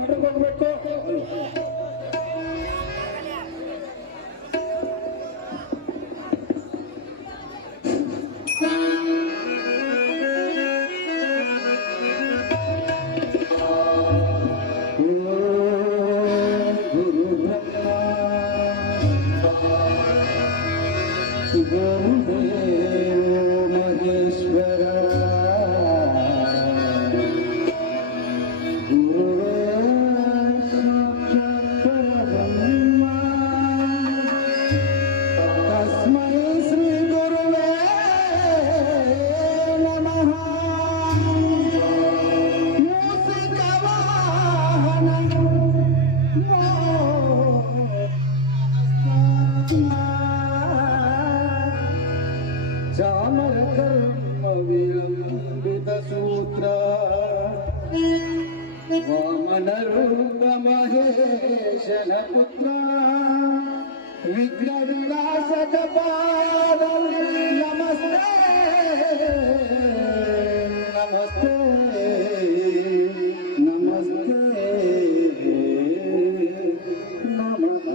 ಸೆಂಟ್ರಿಗೆ ಹೋಗ್ಬೇಕು. वामनरूप महेशन पुत्र विघ्न विनाशक पादं नमस्ते नमस्ते नमस्ते नमः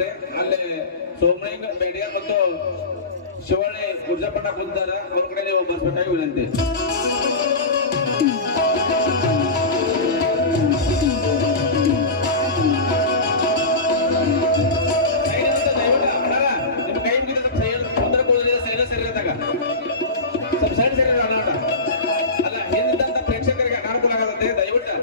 ಮಾಡ್ರಿ. ಅಲ್ಲಿ ಸೋಮಲಿಂಗ ಬೇಡಿಯಾರ್ ಮತ್ತು ಶಿವಳ್ಳಿ ಗುರ್ಜಪ್ಪಣ್ಣ ಕುಂತಾರ, ಅವ್ರ ಕಡೆ ನೀವು ಬರ್ಸ್ಬೇಕಾಗಿ ವಿನಂತಿ. ಸೈಡ್ ಸೈಡ್ ಅನಾಟ ಅಲ್ಲ, ಹಿಂದಿದ್ದಂತ ಪ್ರೇಕ್ಷಕರಿಗೆ ಅನಾನುಕೂಲ ಆಗತ್ತೆ, ದಯವಿಟ್ಟು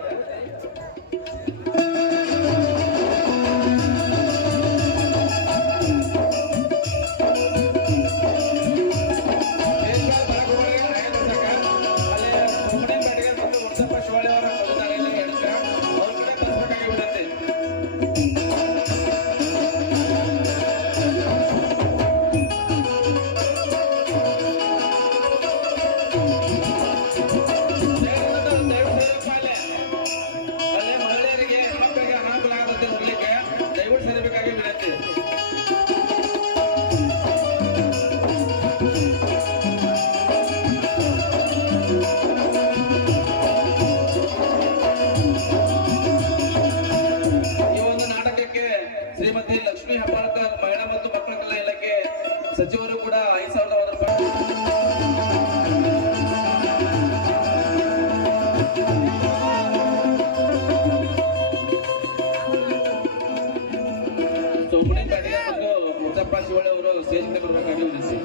ಶ್ರೀಮತಿ ಲಕ್ಷ್ಮೀ ಹೆಬ್ಬಾಳ್ಕರ್ ಮಹಿಳಾ ಮತ್ತು ಮಕ್ಕಳ ಕಲ್ಯಾಣ ಇಲಾಖೆ ಸಚಿವರು ಕೂಡ 5,000 ರೂಪಾಯಿ. ಸೋಮಲಿಂಗ ಬೇಡಿಯಾರ್ ಮತ್ತು ಮುತ್ತಪ್ಪ ಶಿವಳ್ಳಿ ಅವರು ಸ್ಟೇಜ್ ಮೇಲೆ ಬರಬೇಕಾಗಿ ವಿನಂತಿ.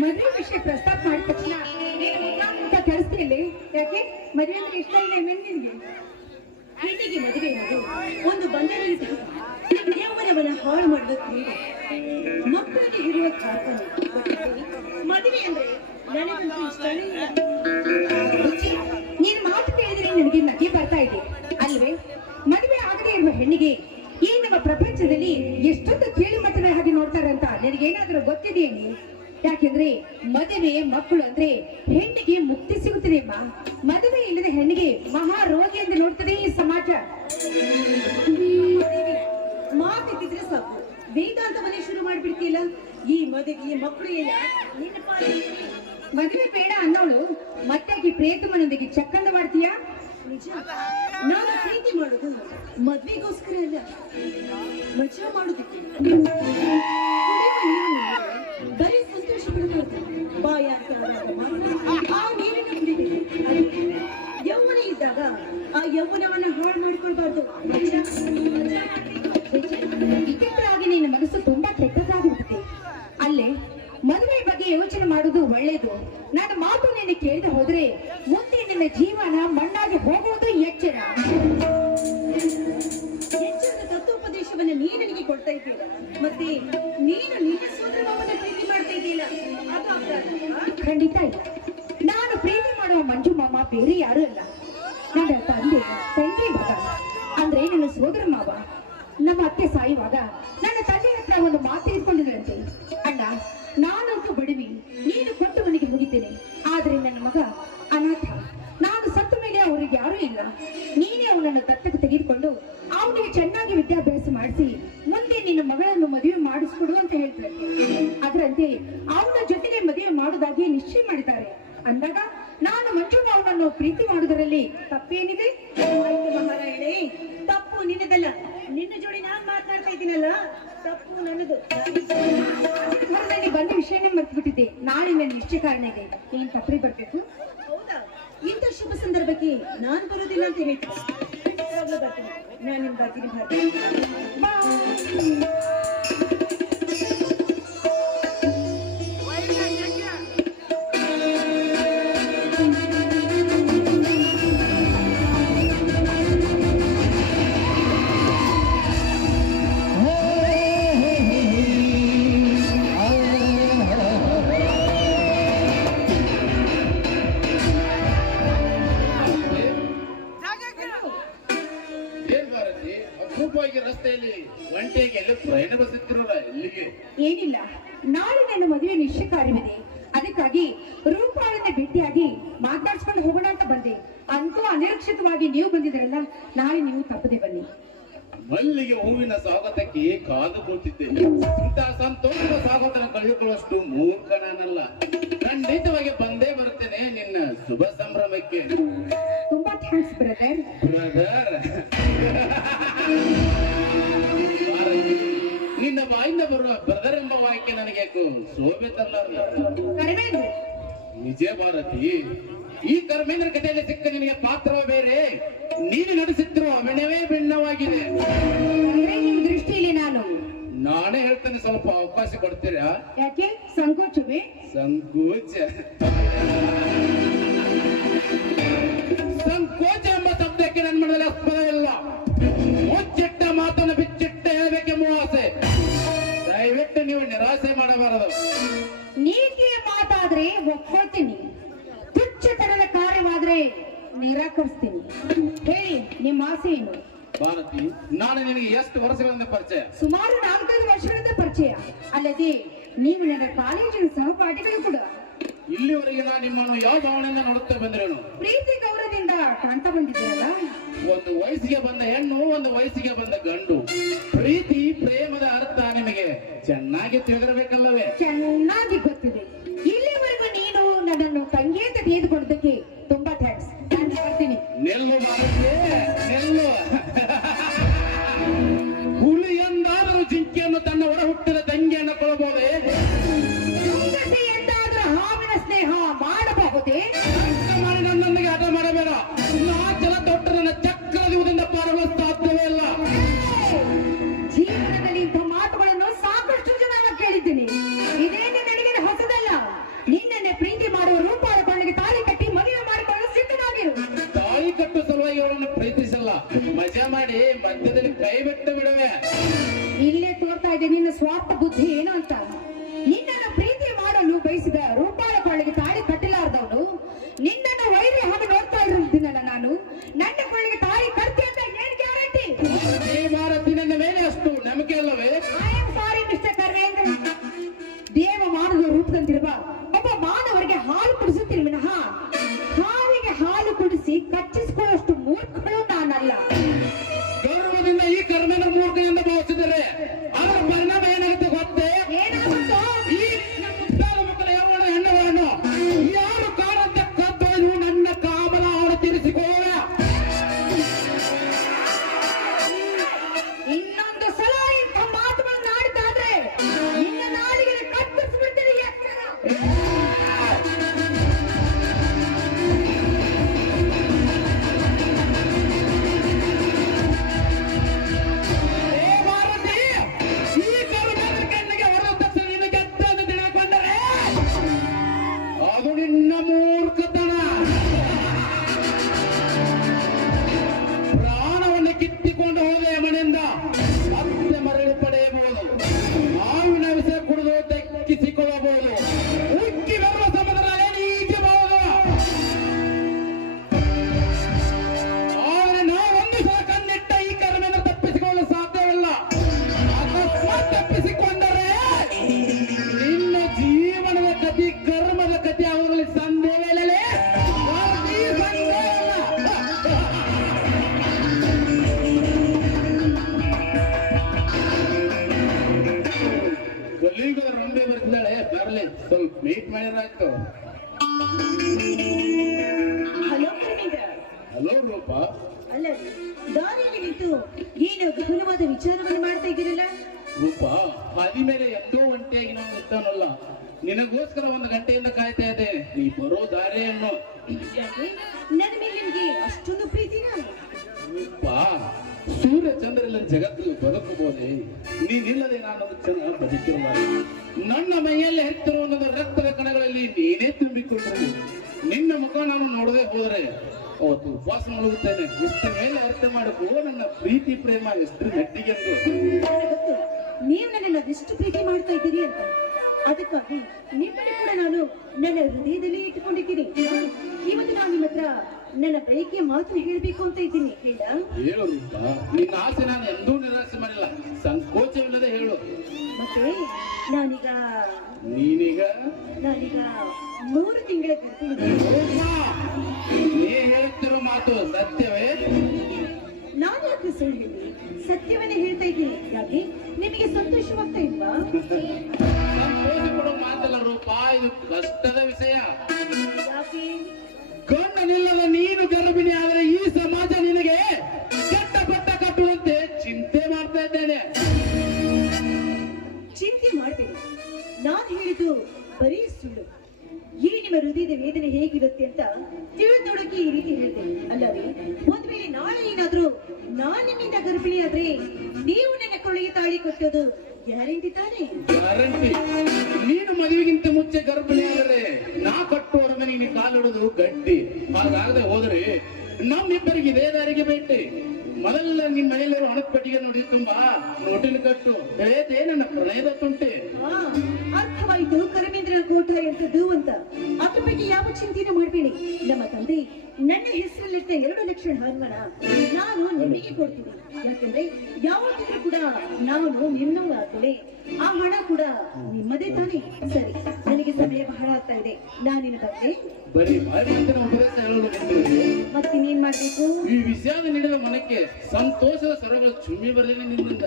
ಮದುವೆ ವಿಷಯ ಪ್ರಸ್ತಾಪ ಮಾಡಿದ ತಕ್ಷಣ ಅಂತ ಕಳಿಸ್ತಿಲ್ಲಿ ಯಾಕೆ ಮದುವೆ ಅಂದ್ರೆ ಇಷ್ಟ ಇಲ್ಲ ನಿನ್ಗೆ? ಹೆಣ್ಣಿಗೆ ಮದುವೆ ಅನ್ನೋದು ಒಂದು ಬಂಧನ ದೇವರವನ ಹಾಳು ಮಾಡಬೇಕು, ಮಕ್ಕಳಿಗೆ ಇರುವ ಕಾರ್ಪಣ್ಯ. ಮದುವೆ ಅಂದ್ರೆ ನನಗಂತೂ ಇಷ್ಟನೇ ಇಲ್ಲ. ನೀನ್ ಮಾತು ಕೇಳಿದ್ರೆ ನನಗೆ ನಗೆ ಬರ್ತಾ ಇದೆ ಅಲ್ವೇ? ಮದುವೆ ಆಗದೆ ಇರುವ ಹೆಣ್ಣಿಗೆ ಈ ನಮ್ಮ ಪ್ರಪಂಚದಲ್ಲಿ ಎಷ್ಟೊಂದು ಕೀಳು ಮಟ್ಟದ ಹಾಗೆ ನೋಡ್ತಾರಂತ ನಿನಗೇನಾದ್ರೂ ಗೊತ್ತಿದೆಯೇನು? ಯಾಕೆಂದ್ರೆ ಮದುವೆ ಮಕ್ಕಳು ಅಂದ್ರೆ ಹೆಣ್ಣಿಗೆ ಮುಕ್ತಿ ಸಿಗುತ್ತದೆ ಅಮ್ಮ. ಮದುವೆ ಇಲ್ಲದೆ ಹೆಣ್ಣಿಗೆ ಮಹಾ ರೋಗಿ ಎಂದು ನೋಡ್ತದೆ ಈ ಸಮಾಜ. ಮಾತಿದ್ರೆ ಸಾಕು ವೇದಾಂತವನ್ನೇ ಶುರು ಮಾಡ್ಬಿಡ್ತಿಲ್ಲ. ಈ ಮದುವೆ ಮಕ್ಕಳು ಎಲ್ಲ ನಿನ್ನ ಪಾಲಿಗೆ ಮದುವೆ ಬೇಡ ಅನ್ನೋಳು ಮತ್ತೆ ಈ ಪ್ರೇತಮನೊಂದಿಗೆ ಚಕ್ಕಂದ ಮಾಡ್ತೀಯಾ? ನಿಜ, ನಾನು ಪ್ರೀತಿ ಮಾಡೋದು ಮದ್ವೆಗೋಸ್ಕರ ಅಲ್ಲ, ಮಜಾ ಮಾಡೋದಕ್ಕೆ. ಬರೀ ಸಂತೋಷ ಪಡಬಾರ್ದು, ಆ ನೀರಿನ ಕುಡಿಬೇಕು. ಯೌವನ ಇದ್ದಾಗ ಆ ಯೌವನವನ್ನ ಹಾಳು ಮಾಡ್ಕೊಳ್ಬಾರ್ದು. ವಿಚಿತ್ರವಾಗಿ ನಿನ್ನ ಮನಸ್ಸು ತುಂಬಾ ಕೆಟ್ಟದಾಗಿರುತ್ತೆ. ಅಲ್ಲೇ ಮದುವೆ ಬಗ್ಗೆ ಯೋಚನೆ ಮಾಡುವುದು ಒಳ್ಳೇದು. ನನ್ನ ಮಾತು ನಿನ್ನೆ ಕೇಳದೆ ಹೋದ್ರೆ ಮುಂದೆ ನಿನ್ನ ಜೀವನ ಮಣ್ಣಾಗಿ ಹೋಗುವುದು ಎಚ್ಚರ. ಎಚ್ಚರದ ತತ್ವೋಪದೇಶವನ್ನ ನೀನು ನನಗೆ ಕೊಡ್ತಾ ಇದ್ದೀರ, ಮತ್ತೆ ನೀನು ನಿನ್ನ ಸೋದರವನ್ನ ಪ್ರೀತಿ ಮಾಡ್ತಾ ಇದ್ದೀಲ್ಲ, ಅದು ಅಪರಾಧ. ಖಂಡಿತ ಇಲ್ಲ. ನಾನು ಪ್ರೀತಿ ಮಾಡುವ ಮಂಜು ಮಾಮ ಬೇರೆ ಯಾರು ಅಲ್ಲ, ನನ್ನ ತಂದೆ ಮಗ ಅಂದ್ರೆ ನನ್ನ ಸೋದರ ಮಾವ. ನಮ್ಮ ಅತ್ತೆ ಸಾಯುವಾಗ ನನ್ನ ತಂದೆ ಹತ್ರ ಒಂದು ಮಾತು ಇಟ್ಕೊಂಡಿದ್ರಂತೆ, ಅಣ್ಣ ನಾನಂತೂ ಬಡವಿ, ನೀನು ಕೊಟ್ಟು ಮನೆಗೆ ಮುಗಿತೇನೆ, ಆದ್ರೆ ನನ್ನ ಮಗ ಅನಾಥ, ನಾನು ಸತ್ತ ಮೇಲೆ ಅವರಿಗೆ ಯಾರೂ ಇಲ್ಲ, ನೀನೇ ಅವನನ್ನು ದತ್ತಕ್ಕೆ ತೆಗೆದುಕೊಂಡು ಅವನಿಗೆ ಚೆನ್ನಾಗಿ ವಿದ್ಯಾಭ್ಯಾಸ ಮಾಡಿಸಿ ಮುಂದೆ ನಿನ್ನ ಮಗಳನ್ನು ಮದುವೆ ಮಾಡಿಸ್ಕೊಡು ಅಂತ ಹೇಳ್ತಾರೆ. ಅದರಂತೆ ಅವನ ಜೊತೆಗೆ ಮದುವೆ ಮಾಡುವುದಾಗಿ ನಿಶ್ಚಯ ಮಾಡಿದ್ದಾರೆ. ಅಂದಾಗ ನಾನು ಮಂಜು ಅವನನ್ನು ಪ್ರೀತಿ ಮಾಡುವುದರಲ್ಲಿ ತಪ್ಪೇನಿದೆ? ಆಯ್ತು ಮಹಾರಾಯಣೆ, ತಪ್ಪು ನಿನ್ನದಲ್ಲ, ನಿನ್ನ ಜೋಡಿ ನಾನ್ ಮಾತನಾಡ್ತಾ ಇದ್ದೀನಲ್ಲ, ತಪ್ಪು ನನ್ನದು. ಹೊರದಲ್ಲಿ ಬಂದ ವಿಷಯನೇ ಮರ್ತ್ಬಿಟ್ಟಿದ್ದೆ. ನಾಳೆ ನನ್ನ ನಿಶ್ಚಯ ಕಾರಣ ಇದೆ, ಏನ್ ತಪ್ಪರಿ ಬರ್ಬೇಕು? ಹೌದಾ? ಇಂಥ ಶುಭ ಸಂದರ್ಭಕ್ಕೆ ನಾನ್ ಬರೋದಿಲ್ಲ ಅಂತ ಹೇಳ್ತೀನಿ. ಬರ್ತೀನಿ, ನಾನು ನಿಮ್ ಬರ್ತೀನಿ. ರಸ್ತೆಯಲ್ಲಿ ಒಂಟೆಗೆ ಎಲ್ಲ ಪ್ರಯಾಣ ಬಸ್ತಿರೋರ ಇಲ್ಲಿಗೆ? ಏನಿಲ್ಲ, ನಾಳೆ ನನ್ನ ಮದುವೆ ನಿಶ್ಚಯ ಕಾರ್ಯವಿದೆ, ಅದಕ್ಕಾಗಿ ರೂಪಾಳನ್ನ ಭೇಟಿಯಾಗಿ ಮಾತಾಡ್ಸ್ಕೊಂಡು ಹೋಗೋಣ ಅಂತ ಬಂದೆ. ಅಂತೂ ಅನಿರೀಕ್ಷಿತವಾಗಿ ನೀವು ಬಂದಿದ್ರಲ್ಲ, ನಾಳೆ ನೀವು ತಪ್ಪದೆ ಬನ್ನಿ. ಮಲ್ಲಿಗೆ ಹೂವಿನ ಸ್ವಾಗತಕ್ಕೆ ಕಾದು ಕೂತಿದ್ದೇನೆ. ಇಂತಹ ಸಂತೋಷದ ಸ್ವಾಗತನ ಕಳೆದುಕೊಳ್ಳುವಷ್ಟು ಮೂರ್ಖ ನಾನಲ್ಲ. ಖಂಡಿತವಾಗಿ ಬಂದೇ ಬರುತ್ತೇನೆ ನಿನ್ನ ಶುಭ ಸಂಭ್ರಮಕ್ಕೆ. ತುಂಬಾ ಥ್ಯಾಂಕ್ಸ್ ಬ್ರದರ್. ನಿನ್ನ ಬಾಯಿಂದ ಬರುವ ಬ್ರದರ್ ಎಂಬ ವಾಕ್ಯ ನನಗೆ ಶೋಭೆ ತರಲಾರದು. ಕಡಿಮೆ ನಿಜ ಭಾರತಿ, ಈ ಕರ್ಮೇಂದ್ರ ಕಥೆಯಲ್ಲಿ ಸಿಕ್ಕ ನಿನಗೆ ಪಾತ್ರವ ಬೇರೆ, ನೀನು ನಡೆಸುತ್ತಿರುವ ಅಭಿನಯವೇ ಭಿನ್ನವಾಗಿದೆ. ಅಂದ್ರೆ ನಿಮ್ ದೃಷ್ಟಿಯಲ್ಲಿ ನಾನೇ ಹೇಳ್ತೇನೆ, ಸ್ವಲ್ಪ ಅವಕಾಶ ಕೊಡ್ತೀರಾ? ಯಾಕೆ ಸಂಕೋಚವೇ? ಸಂಕೋಚ ಸಂಕೋಚ ಎಂಬ ಶಬ್ದಕ್ಕೆ ನನ್ನ ಮನದಲ್ಲಿ ಅಸ್ಪದವಿಲ್ಲ. ಮುಚ್ಚಿಟ್ಟ ಮಾತನ್ನು ಬಿಚ್ಚಿಟ್ಟ ಹೇಳ್ಬೇಕೆಂಬ ಆಸೆ. ದಯವಿಟ್ಟು ನೀವು ನಿರಾಸೆ ಮಾಡಬಾರದು. ನೀತಿಯ ಮಾತಾದ್ರೆ ಒಪ್ಕೊಳ್ತೀನಿ, ತುಚ್ಛತನದ ಕಾರ್ಯವಾದ್ರೆ ನಿರಾಕರಿಸ್ತೀನಿ. ಹೇಳಿ ನಿಮ್ಮ ಆಸೆ ಏನು? ಭಾರತಿ, ನಾನು ನಿನಗೆ ಎಷ್ಟು ವರ್ಷಗಳಿಂದ ಪರಿಚಯ? ಸುಮಾರು 4-5 ವರ್ಷಗಳಿಂದ ಪರಿಚಯ. ಅಲ್ಲದೆ ನೀವು ನನ್ನ ಕಾಲೇಜಿನ ಸಹಪಾಠಿಗಳು ಕೂಡ. ಇಲ್ಲಿವರೆಗೆ ನಾನು ನಿಮ್ಮನ್ನು ಯಾವ ಭಾವನೆಯಿಂದ ನೋಡುತ್ತಾ ಬಂದಿರೋನು? ಪ್ರೀತಿ ಗೌರವದಿಂದ ಕಾಣ್ತಾ ಬಂದಿದ್ದೀರಲ್ಲ. ಒಂದು ವಯಸ್ಸಿಗೆ ಬಂದ ಹೆಣ್ಣು, ಒಂದು ವಯಸ್ಸಿಗೆ ಬಂದ ಗಂಡು. ಪ್ರೀತಿ ಪ್ರೇಮದ ಅರ್ಥ ನಿಮಗೆ ಚೆನ್ನಾಗಿ ತಿಳಿದಿರಬೇಕಲ್ಲವೇ? ಚೆನ್ನಾಗಿ ಗೊತ್ತಿದೆ. ಇಲ್ಲಿವರೆಗೂ ನೀನು ನನ್ನನ್ನು ತಂಗಿ ಅಂತ ತೆಗೆದುಕೊಂಡದಕ್ಕೆ ತುಂಬಾ ಥ್ಯಾಂಕ್ಸ್. ನಾನು ಬರ್ತೀನಿ. ನೆಲ್ಲು ಮಾಡುತ್ತೆ, ನೆಲ್ಲು. ಹುಲಿ ಎಂದಾದರೂ ಜಿಂಕೆಯನ್ನು ತನ್ನ ಒಡ ಹುಟ್ಟಿದ ತಂಗಿಯನ್ನು ಕೊಡಬಹುದೇ? ಹೆಂಗಸೆ ಎಂದಾದ್ರೂ ಹಾವಿನ ಸ್ನೇಹ ಮಾಡಬಹುದೇ? ಮಾಡಿ ನನ್ನೊಂದಿಗೆ ಆಟ ಮಾಡಬೇಡ. ನಾ ಜಲ ತೊಟ್ಟ ನನ್ನ ಚಕ್ರದಿಂದ ಪಾರಲು ಸಾಧ್ಯವೇ ಇಲ್ಲ. ಜೀವನದಲ್ಲಿ ಇಂಥ ಮಾತುಗಳನ್ನು ಸಾಕಷ್ಟು ಜನ ಕೇಳಿದ್ದೀನಿ. ಇದೇನು ನನಗೆ ಹೊಸದಲ್ಲ. ಇದೆ ನಿನ್ನ ಸ್ವಾರ್ಥ ಬುದ್ಧಿ ಏನು ಅಂತ. ನಿನ್ನನ್ನು ಪ್ರೀತಿ ಮಾಡಲು ಬಯಸಿದ ರೂಪಾಳ ಕೊಳ್ಳಿಗೆ ತಾಳಿ ಕಟ್ಟಿಲಾರ್ದವನು ನಿನ್ನನ್ನು ವೈರಿ ಹಾಗೆ ನೋಡ್ತಾ ಇರುವುದಿನಲ್ಲ ನಾನು. ನನ್ನ ಕೊಳ್ಳಿಗೆ ತಾಳಿ ಕಟ್ಟಿ ಅಂತ ಏನ್ ಗ್ಯಾರಂಟಿ? ಭಾರತಿ ನನ್ನ ಮೇಲೆ ಅಷ್ಟು ನಂಬಿಕೆ ಅಲ್ಲವೇ? I am sorry mister Karvendra. ದೇವ ಮಾನವ ರೂಪದಂತಿರುವ ಒಬ್ಬ ಮಾನವರಿಗೆ ಹಾಲು ಕುಡಿಸುತ್ತೀನಿ ವಿನಃ ಹಾವಿಗೆ ಹಾಲು ಕುಡಿಸಿ ಕಚ್ಚಿಸಿಕೊಳ್ಳುವಷ್ಟು ಮೂರ್ಖಳು ನಾನಲ್ಲ. ಗೌರವದಿಂದ ಈ ಕರ್ಮನ ಮೂರ್ಖೆಯಿಂದ ಭಾವಿಸಿದರೆ ಅದರ ಪರಿಣಾಮ ಏನಾಗುತ್ತೆ ಗೊತ್ತೇ? ಏನಾಗುತ್ತೋ ಈ ನನ್ನ ಮುದ್ದಾದ ಮಕ್ಕಳ ಯೌವನ ಹೆಣ್ಣುಗಳನ್ನು ಯಾರು ಕಾಣಂತ ಕದ್ದೊಯ್ದು ನನ್ನ ಕಾಮನ ಅವನು ತೀರಿಸಿಕೊಳ್ಳುವ. ಇನ್ನೊಂದು ಸಲ ಇಂಥ ಮಾತುಗಳನ್ನು ಆಡಿದ್ದಾದ್ರೆ ನಿನ್ನ ನಾಡಿಗೆ ಕತ್ತರಿಸ್ಬಿಡ್ತೀನಿ. ಎಚ್ಚರ. ಏ ಭಾರತಿ, ಈ ಕರ್ಮದ ಕಣ್ಣಿಗೆ ಹೊಡೆದ ತಕ್ಷಣ ನಿನ್ನ ಗೆದ್ದ ತಿಳಿದುಕೊಂಡರೆ ಅದು ನಿನ್ನ ಮೂರ್ಖತನ. ಪ್ರಾಣವನ್ನು ಕಿತ್ತಿಕೊಂಡು ಹೋದ ಮನೆಯಿಂದ ಮತ್ತೆ ಮರಳಿ ಪಡೆಯಬಹುದು. ಮಾವಿನ ವಿಷ ಕುಡಿದು ದಕ್ಕಿಸಿಕೊಳ್ಳಬಹುದು. ಉಕ್ಕಿ ಬರುವ ಸಮುದ್ರದಲ್ಲಿ ಈಜಬಹುದು. ಆದರೆ ನಾವೊಂದು ಸಲ ಕಣ್ಣಿಟ್ಟ ಈ ಕರ್ಮವನ್ನು ತಪ್ಪಿಸಿಕೊಳ್ಳಲು ಸಾಧ್ಯವಿಲ್ಲ. ಅಕಸ್ಮಾತ್ ತಪ್ಪಿಸಿಕೊಂಡರೆ ನಿನ್ನ ಜೀವನದ ಕಥೆ ಕರ್ಮದ ಕಥೆ ಅವರಲ್ಲಿ ಸಂದೇಹವಿಲ್ಲಲೇ? ಕಲಿಯುಗದ ರಂಬೆ ಬರ್ತಿದ್ದಾಳೆ, ಬರಲಿ ಸ್ವಲ್ಪ ಮೀಟ್ ಮಾಡಿರಾಯ್ತು. ಹಲೋ ಕರ್ಮೇಂದ್ರ. ಹಲೋ ರೂಪ. ಅಲ್ಲ ದಾರಿಯಲ್ಲಿ ನಿಂತು ಏನು ಗಹನವಾದ ವಿಚಾರವನ್ನು ಮಾಡ್ತಾ ಇದ್ದೀರಲ್ಲ? ರೂಪ, ಹಾದಿ ಮೇಲೆ ಎಂದೋ ಒಂಟಿಯಾಗಿ ನಾನು ನಿಂತಾನಲ್ಲ, ನಿನಗೋಸ್ಕರ ಒಂದು ಗಂಟೆಯಿಂದ ಕಾಯ್ತಾ ಇದ್ದೆ. ನೀ ಬರೋ ದಾರಿಯನ್ನು. ಯಾಕೆ ನನ್ನ ಮೇಲೆ ನಿಮ್ಗೆ ಅಷ್ಟೊಂದು ಪ್ರೀತಿನಾ? ರೂಪ, ಸೂರ್ಯ ಚಂದ್ರಲ್ಲ ಜಗತ್ತು ಬದುಕಬಹುದೇ? ನೀನಿಲ್ಲದೆ ನಾನೊಂದು ಕ್ಷಣ ಬದುಕಿರುವ. ನನ್ನ ಮೈಯಲ್ಲಿ ಹೆಚ್ಚಿರುವ ಒಂದೊಂದು ರಕ್ತದ ಕಣಗಳಲ್ಲಿ ನೀನೇ ತುಂಬಿಕೊಂಡ್ರೆ ನಿನ್ನ ಮುಖ ನಾನು ನೋಡದೆ ಹೋದರೆ ಅವತ್ತು ಉಪವಾಸ ಮುಳುಗುತ್ತೇನೆ. ಇಷ್ಟ ಮೇಲೆ ಅರ್ಥ ಮಾಡಬೇಕು ನನ್ನ ಪ್ರೀತಿ ಪ್ರೇಮ ಎಷ್ಟು ನೆಟ್ಟಿಗೆಂದು. ನನಗೆ ಗೊತ್ತು ನೀವು ನನ್ನನ್ನು ಅದೆಷ್ಟು ಪ್ರೀತಿ ಮಾಡ್ತಾ ಇದ್ದೀರಿ ಅಂತ. ಅದಕ್ಕಾಗಿ ನಿಮ್ಮನ್ನು ಕೂಡ ನಾನು ನನ್ನ ಹೃದಯದಲ್ಲಿ ಇಟ್ಟುಕೊಂಡಿದ್ದೀನಿ. ಇವತ್ತು ನಾನು ನಿಮ್ಮ ಹತ್ರ ನನ್ನ ಬಯಕೆಯ ಮಾತು ಹೇಳಬೇಕು ಅಂತ ಇದ್ದೀನಿ. ಹೇಳ? ಹೇಳು ರೂಪ, ನಿನ್ನ ಆಸೆ ನಾನು ಎಂದೂ ನಿರಾಸೆ ಮಾಡಿಲ್ಲ. ಸಂಕೋಚವಿಲ್ಲದೆ ಹೇಳು. ಮತ್ತೆ ನಾನೀಗ ನೀನೀಗ 3 ತಿಂಗಳ ಗರ್ಭಿಣಿ. ನೀ ಹೇಳುತ್ತಿರೋ ಮಾತು ಸತ್ಯವೇ? ನಾನು ಯಾಕೆ ಸುಳ್ಳು ಹೇಳಿ ಸತ್ಯವನ್ನೇ ಹೇಳ್ತಾ ಇದ್ದೀನಿ. ಯಾಕೆ ನಿಮಗೆ ಸಂತೋಷವಾಗ್ತಾ ಇಲ್ವಾ? ಸಂತೋಷ ಪಡೋ ಮಾತಲ್ಲ ರೂಪ, ಇದು ಕಷ್ಟದ ವಿಷಯ. ಯಾಕೆ? ಕಣ್ಣು ನಿಲ್ಲದ ನೀನು ಗರ್ಭಿಣಿ ಆದರೆ ಈ ಸಮಾಜ ನಿನಗೆ ಕೆಟ್ಟ ಪಟ್ಟ ಕಟ್ಟುವಂತೆ ಚಿಂತೆ ಮಾಡ್ತಾ ಇದ್ದೇನೆ. ಚಿಂತೆ ಮಾಡಬೇಡಿ, ನಾನು ಹೇಳಿದ್ದು ಬರೀ ಸುಳ್ಳು. ಈ ನಿಮ್ಮ ಹೃದಯದ ವೇದನೆ ಹೇಗಿರುತ್ತೆ ಅಂತ ತಿಳಿದು ನೋಡಕ್ಕೆ ಈ ರೀತಿ ಹೇಳ್ತೇನೆ ಅಲ್ಲವೇ? ಒಂದ್ ವೇಳೆ ನಾಳೆ ಏನಾದ್ರೂ ನಾನು ನಿಮ್ಮಿಂದ ಗರ್ಭಿಣಿ ಆದ್ರೆ ನೀವು ನನ್ನ ಕೊಳಗೆ ತಾಳಿ ಕಟ್ಟೋದು ಗ್ಯಾರಂಟಿ ತಾನೇ? ಗ್ಯಾರಂಟಿ. ನೀನು ಮದುವೆಗಿಂತ ಮುಂಚೆ ಗರ್ಭಿಣಿ ಆದರೆ ನಾ ಕಟ್ಟುವವರ ಮನೆಗೆ ಕಾಲಿಡುವುದು ಗಟ್ಟಿ. ಹಾಗಾಗದೆ ಹೋದರೆ ನಮ್ಮಿಬ್ಬರಿಗೆ ಇದೇ ದಾರಿಗೆ ಭೇಟಿ. ಮೊದಲ ನಿಮ್ಮ ಮನೆಯಲ್ಲಿರೋ ಹಣಪಟ್ಟಿಗೆ ನೋಡಿ ತುಂಬಾ ನೋಟಿನ ಕಟ್ಟು ಹೇಳಿದೆ ನನ್ನ ಪ್ರಣಯದ ತುಂಟೆ. ಅರ್ಥವಾಯ್ತು ಕರಮೇಂದ್ರನ ಕೋಟ ಎಂತದ್ದು ಅಂತ. ಅದ್ರ ಬಗ್ಗೆ ಯಾವ ಚಿಂತೆನೂ ಮಾಡಬೇಡಿ. ನಮ್ಮ ತಂದೆ ನನ್ನ ಹೆಸರಲ್ಲಿಟ್ಟ 2 ಲಕ್ಷ ಹಣ ನಾನು ನಿಮಗೆ ಕೊಡ್ತೀನಿ. ಯಾಕಂದ್ರೆ ಯಾವತ್ತಿದ್ರೂ ಕೂಡ ನಾನು ನಿನ್ನವರಾಗ್ತೇನೆ. ಆ ಹಣ ಕೂಡ ನಿಮ್ಮದೇ ತಾನೇ. ಸರಿ, ನನಗೆ ಸಮಯ ಬಹಳ ಆಗ್ತಾ ಇದೆ, ನಾನಿನ ಬಗ್ಗೆ ಬರೀ ಮಾತಿನ ಉಪದೇಶ ಹೇಳಲು ಬಂದಿರುವುದು. ಮತ್ತಿನ್ನೇನ್ ಮಾಡ್ಬೇಕು? ಈ ವಿಷಾದ ನೀಡಿದ ಮನಕ್ಕೆ ಸಂತೋಷದ ಸ್ವರಗಳು ಚುಮ್ಮಿ ಬರಲಿ ನಿನ್ನಿಂದ.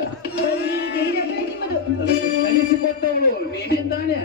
ನಿಮ್ಮದು ಕಲಿಸಿಕೊಟ್ಟವಳು ನೀನೇ ತಾನೆ.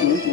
ಪ್ರೀತಿ